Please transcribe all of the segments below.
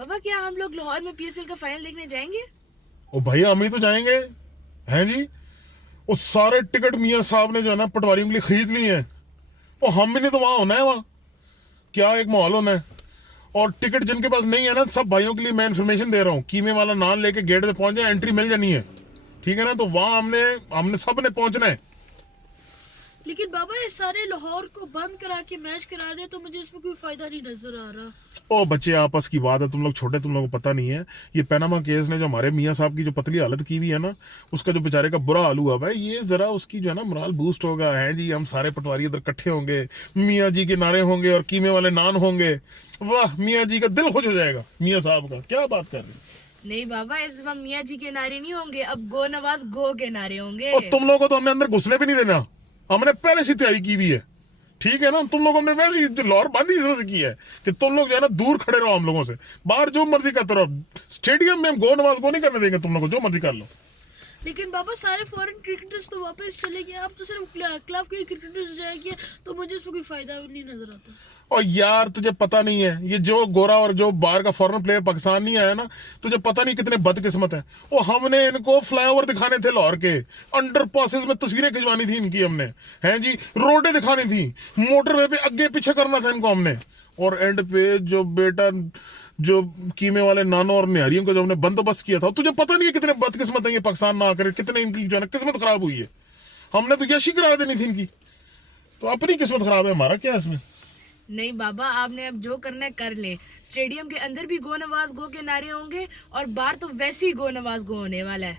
बाबा क्या हम लोग लाहौर में पीएसएल का फाइनल देखने जाएंगे? ओ भैया हम ही तो जाएंगे, हैं जी। वो सारे टिकट मियाँ साहब ने जो है ना पटवारियों के लिए खरीद लिए हैं। और हम भी नहीं तो वहां होना है, वहां क्या एक माहौल होना है। और टिकट जिनके पास नहीं है ना, सब भाइयों के लिए मैं इन्फॉर्मेशन दे रहा हूँ, कीमे वाला नाम लेके गेट पे पहुंच जाए, एंट्री मिल जानी है, ठीक है ना। तो वहां हमने हमने सब ने पहुंचना है। लेकिन बाबा ये सारे लाहौर को बंद करा के मैच करा रहे हैं, तो मुझे इसमें कोई फायदा नहीं नजर आ रहा। ओ बच्चे आपस की बात है, तुम लोग छोटे, तुम लोगों को पता नहीं है। ये पैनामा केस ने जो हमारे मियाँ साहब की जो पतली हालत की हुई है ना, उसका जो बेचारे का बुरा हाल हुआ है, ये जरा उसकी जो है ना मोराल बूस्ट होगा, है जी। हम सारे पटवारी इधर इकट्ठे होंगे, मियाँ जी के नारे होंगे और कीमे वाले नान होंगे। वाह, मियाँ जी का दिल खुश हो जाएगा, मियाँ साहब का। क्या बात कर रहे हैं। नहीं बाबा, इस बार मियाँ जी के नारे नहीं होंगे, अब गो नवाज गो के नारे होंगे। और तुम लोगों को तो हमने अंदर घुसने भी नहीं देना, हमने पहले से तैयारी की हुई है, ठीक है ना। तुम लोगों ने वैसे ही लाहौर बंद ही इस वजह से की है कि तुम लोग जो है ना दूर खड़े रहो हम लोगों से। बाहर जो मर्जी करते रहो, स्टेडियम में हम गो नवाज गो नहीं करने देंगे, तुम लोग को जो मर्जी कर लो। लेकिन बाबा सारे फॉरेन क्रिकेटर्स तो वापस चले गए, अब तो सिर्फ क्लब के क्रिकेटर्स जाएंगे, तो मुझे इसमें कोई फायदा नहीं नजर आता। और यार तुझे पता नहीं है, ये जो गोरा और जो बाहर का फॉरेन प्लेयर पाकिस्तान नहीं आया ना, तुझे पता नहीं कितने बदकिस्मत है। वो हमने इनको फ्लाईओवर दिखाने थे लाहौर के, अंडर पासेस में तस्वीरें खिंचवानी थी इनकी हमने, हैं जी। रोडें दिखानी थी, मोटरवे पे आगे पीछे करना था इनको हमने। और एंड पे जो बेटा जो कीमे वाले नानों और निहारियों को जो हमने बंदोबस्त किया था, तुझे पता नहीं है कितने बदकिस्मत है ये पाकिस्तान ना आकर, कितने इनकी जो है ना किस्मत खराब हुई है। हमने तो यशी करा देनी थी इनकी, तो अपनी किस्मत खराब है, हमारा क्या इसमें। नहीं बाबा, आपने अब जो करना है कर ले। स्टेडियम के अंदर भी गो नवाज गो के नारे होंगे, और बाहर तो वैसे ही गो नवाज गो होने वाला है।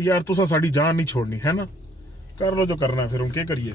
यार तुसा साड़ी जान नहीं छोड़नी है ना, कर लो जो करना है, फिर हम क्या करिए।